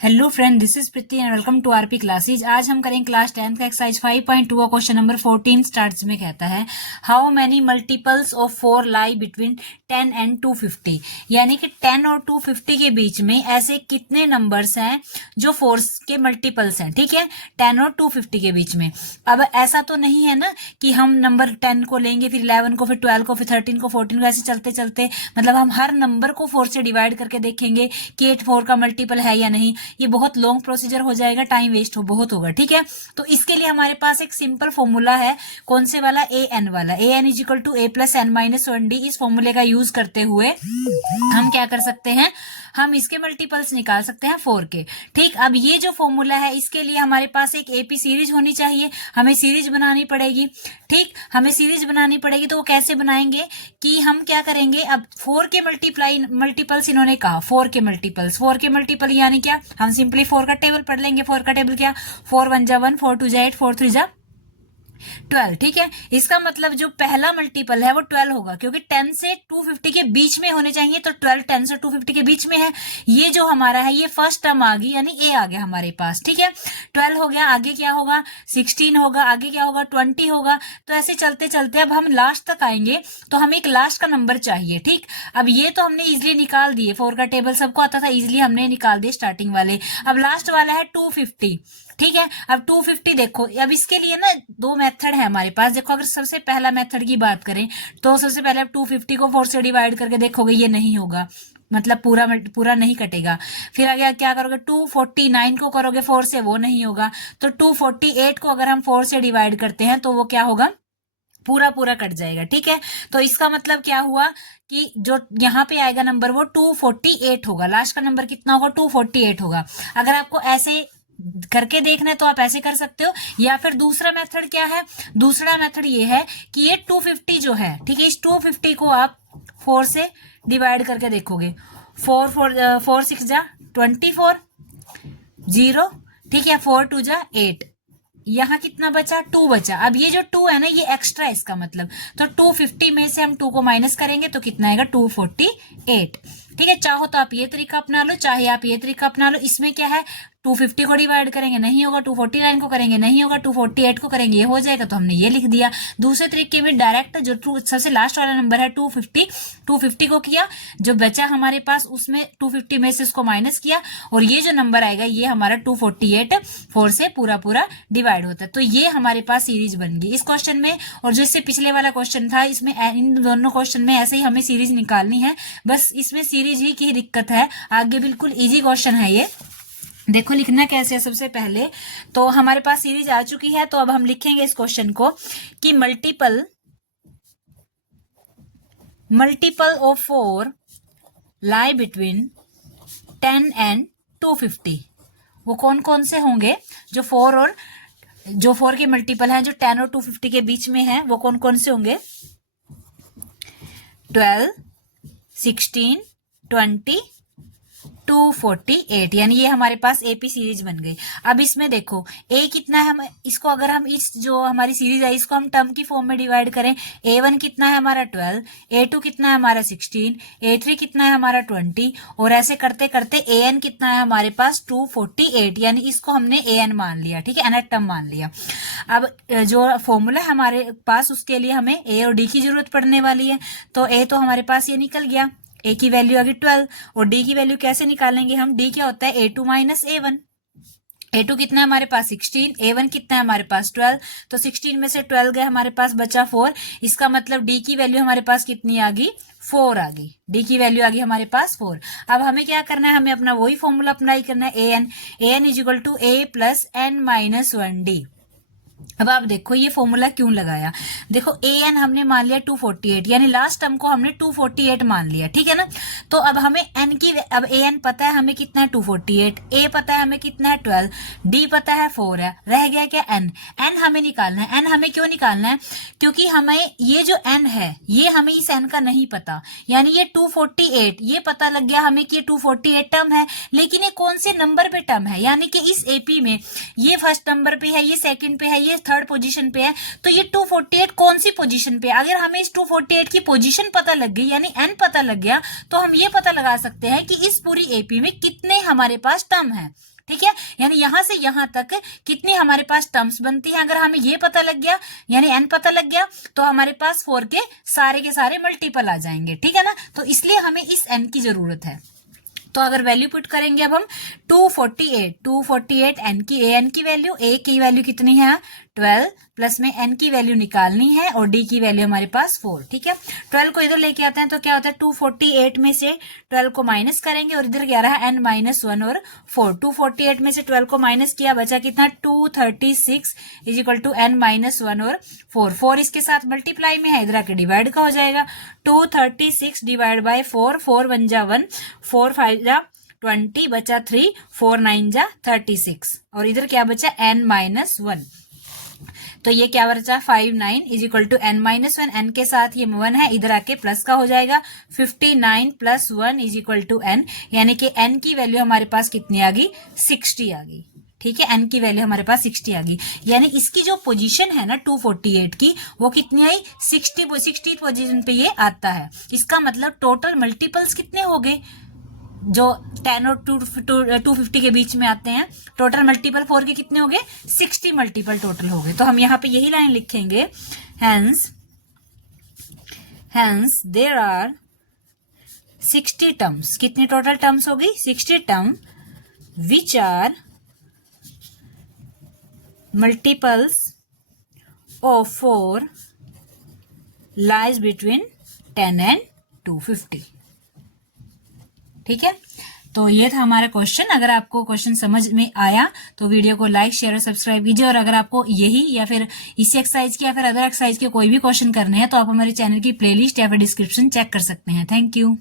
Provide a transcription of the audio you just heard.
Hello friend, this is Preeti and welcome to RP classes. आज हम करेंगे क्लास 10 का एक्सरसाइज 5.2 क्वेश्चन नंबर 14 स्टार्ट्स में कहता है how many multiples of 4 lie between 10 and 250। यानी कि 10 और 250 के बीच में ऐसे कितने नंबर्स हैं जो 4 के मल्टीपल्स हैं। ठीक है, 10 और 250 के बीच में। अब ऐसा तो नहीं है ना कि हम नंबर 10 को लेंगे, फिर 11 को, फिर 12 को, फिर 13 को, 14 को, ऐसे चलते चलते मतलब हम हर नंबर को 4 से डिवाइड करके देखेंगे कि 8 4 का मल्टीपल है या नहीं। ये बहुत लॉन्ग प्रोसीजर हो जाएगा, टाइम वेस्ट बहुत होगा। ठीक है, तो इसके लिए हमारे पास एक सिंपल फॉर्मूला है। कौन से वाला? ए एन वाला। A N is equal to A plus N minus 1 D. इस फॉर्मूले का यूज करते हुए हम क्या कर सकते हैं, हम इसके मल्टीपल्स निकाल सकते हैं 4 के। ठीक, अब ये जो फॉर्मूला है इसके लिए हमारे पास एक एपी सीरीज होनी चाहिए, हमें सीरीज बनानी पड़ेगी। ठीक, हमें सीरीज बनानी पड़ेगी, तो वो कैसे बनाएंगे कि हम क्या करेंगे, अब 4 के मल्टीपल्स इन्होंने कहा, 4 के मल्टीपल यानी क्या, हम सिंपली 4 का टेबल पढ़ लेंगे। 4 का टेबल क्या, 4 1 जा 1, 4 2 जा 8, 4 3 जा 12। ठीक है, इसका मतलब जो पहला मल्टीपल है वो 12 होगा, क्योंकि 10 से 250 के बीच में होने चाहिए, तो 12 10 से 250 के बीच में है। ये जो हमारा है ये फर्स्ट टर्म आ गई, यानी ए आ गया हमारे पास। ठीक है, 12 हो गया, आगे क्या होगा, 16 होगा, आगे क्या होगा, 20 होगा। तो ऐसे चलते चलते अब हम लास्ट तक आएंगे, तो हमें एक लास्ट का नंबर चाहिए। ठीक, अब ये तो हमने इजिली निकाल दिए, 4 का टेबल सबको आता था, इजिली हमने निकाल दिए स्टार्टिंग वाले। अब लास्ट वाला है 250। ठीक है, अब 250 देखो, अब इसके लिए ना 2 मेथड है हमारे पास। देखो, अगर सबसे पहला मेथड की बात करें तो सबसे पहले आप 250 को 4 से डिवाइड करके देखोगे, ये नहीं होगा, मतलब पूरा नहीं कटेगा। फिर आगे क्या करोगे, 249 को करोगे 4 से, वो नहीं होगा। तो 248 को अगर हम 4 से डिवाइड करते हैं तो वो क्या होगा, पूरा कट जाएगा। ठीक है, तो इसका मतलब क्या हुआ कि जो यहाँ पे आएगा नंबर वो 248 होगा। लास्ट का नंबर कितना होगा, 248 होगा। अगर आपको ऐसे करके देखना है तो आप ऐसे कर सकते हो, या फिर दूसरा मेथड क्या है, दूसरा मेथड ये है कि ये 250 जो है, ठीक है, इस 250 को आप 4 से डिवाइड करके देखोगे। 4 6 जा 24, 0। ठीक है, 4 2 जा 8, यहाँ कितना बचा, 2 बचा। अब ये जो 2 है ना, ये एक्स्ट्रा है इसका मतलब, तो 250 में से हम 2 को माइनस करेंगे तो कितना आएगा, 248। ठीक है, चाहो तो आप ये तरीका अपना लो, चाहे आप ये तरीका अपना लो। इसमें क्या है, 250 को डिवाइड करेंगे नहीं होगा, 249 को करेंगे नहीं होगा, 248 को करेंगे ये हो जाएगा, तो हमने ये लिख दिया। दूसरे तरीके में डायरेक्ट जो सबसे लास्ट वाला नंबर है 250 को किया, जो बचा हमारे पास उसमें 250 में से उसको माइनस किया, और ये जो नंबर आएगा ये हमारा 248 4 से पूरा डिवाइड होता है। तो ये हमारे पास सीरीज बन गई इस क्वेश्चन में। और जो इससे पिछले वाला क्वेश्चन था, इसमें इन दोनों क्वेश्चन में ऐसे ही हमें सीरीज निकालनी है, बस इसमें सीरीज ही की दिक्कत है। आगे बिल्कुल इजी क्वेश्चन है ये। देखो लिखना कैसे है, सबसे पहले तो हमारे पास सीरीज आ चुकी है, तो अब हम लिखेंगे इस क्वेश्चन को कि multiple of 4 lie between 10 and 250। वो कौन कौन से होंगे, जो 4 के मल्टीपल हैं जो 10 और 250 के बीच में है, वो कौन कौन से होंगे, 12 16 20 248, यानी ये हमारे पास एपी सीरीज बन गई। अब इसमें देखो ए कितना है, हम इसको अगर हम इस जो हमारी सीरीज है इसको हम टर्म की फॉर्म में डिवाइड करें, A1 कितना है हमारा 12, A2 कितना है हमारा 16, A3 कितना है हमारा 20, और ऐसे करते करते AN कितना है हमारे पास 248, यानी इसको हमने AN मान लिया। ठीक है, nth टर्म मान लिया। अब जो फॉर्मूला है हमारे पास उसके लिए हमें A और D की जरूरत पड़ने वाली है, तो A तो हमारे पास ये निकल गया, ए की वैल्यू आ गई 12, और डी की वैल्यू कैसे निकालेंगे हम, डी क्या होता है A2 माइनस A1। A2 कितना है हमारे पास 16, A1 कितना है हमारे पास 12, तो 16 में से 12 गए, हमारे पास बचा 4। इसका मतलब डी की वैल्यू हमारे पास कितनी आ गई, 4 आ गई। डी की वैल्यू आ गई हमारे पास 4। अब हमें क्या करना है, हमें अपना वही फॉर्मूला अप्लाई करना है, an is equal to a plus N minus 1 d. अब आप देखो ये फॉर्मूला क्यों लगाया, देखो an हमने मान लिया 248, यानी लास्ट टर्म को हमने 248 मान लिया। ठीक है ना, तो अब हमें n की, अब an पता है हमें कितना है 248, a पता है हमें कितना है 12, d पता है 4 है, रह गया क्या n हमें निकालना है। n हमें क्यों निकालना है, क्योंकि हमें ये जो n है ये हमें इस n का नहीं पता, यानी ये 248 ये पता लग गया हमें कि ये 248 टर्म है, लेकिन ये कौन से नंबर पे टर्म है, यानी कि इस एपी में ये फर्स्ट नंबर पे है, ये सेकंड पे है, ये थर्ड पोजीशन पे है, तो ये 248 कौन सी पोजीशन पे है। अगर हमें इस 248 की पोजीशन पता लग गई, यानी n पता लग गया, तो हम ये पता लगा सकते हैं कि इस पूरी एपी में कितने हमारे पास टर्म है। ठीक है, यानी यहां से यहां तक कितनी हमारे पास टर्म्स बनती है। अगर हमें ये पता लग गया यानी n पता लग गया तो हमारे पास 4 के सारे मल्टीपल आ जाएंगे, ठीक है ना। तो इसलिए हमें इस n की जरूरत है। तो अगर वैल्यू पुट करेंगे अब हम 248 n की वैल्यू, a की वैल्यू कितनी है 12 प्लस में n की वैल्यू निकालनी है और d की वैल्यू हमारे पास 4, ठीक है। 12 को इधर लेके आते हैं तो क्या होता है 248 में से 12 को माइनस करेंगे और इधर क्या रहा n माइनस 1 और 4। 248 में से 12 को माइनस किया, बचा कितना 236 is equal to n minus 1 और 4 इसके साथ मल्टीप्लाई में है, इधर आके डिवाइड का हो जाएगा 236 डिवाइड बाय 4 1 जा 1 4 5 जा 20 बचा 3 4 9 जा 36 और इधर क्या बचा n माइनस 1। तो ये क्या बचा 59 is equal to n minus 1, n के साथ ये 1 है, इधर आके प्लस का हो जाएगा 59 plus 1 is equal to n, यानी कि n की वैल्यू हमारे पास कितनी आ गई 60 आ गई, ठीक है। n की वैल्यू हमारे पास 60 आ गई, यानी इसकी जो पोजीशन है ना 248 की वो कितनी आई 60 पोजीशन पे ये आता है। इसका मतलब टोटल मल्टीपल्स कितने हो गए जो 10 और 250 के बीच में आते हैं, टोटल मल्टीपल 4 के कितने हो गए 60 मल्टीपल टोटल हो गए। तो हम यहाँ पे यही लाइन लिखेंगे, हेंस देयर आर 60 टर्म्स। कितनी टोटल टर्म्स हो गई 60 term which are multiples of 4 lies between 10 and 250, ठीक है। तो ये था हमारा क्वेश्चन। अगर आपको क्वेश्चन समझ में आया तो वीडियो को लाइक शेयर और सब्सक्राइब कीजिए, और अगर आपको यही या फिर इसी एक्सरसाइज की या फिर अदर एक्सरसाइज के कोई भी क्वेश्चन करने हैं तो आप हमारे चैनल की प्लेलिस्ट या फिर डिस्क्रिप्शन चेक कर सकते हैं। Thank you.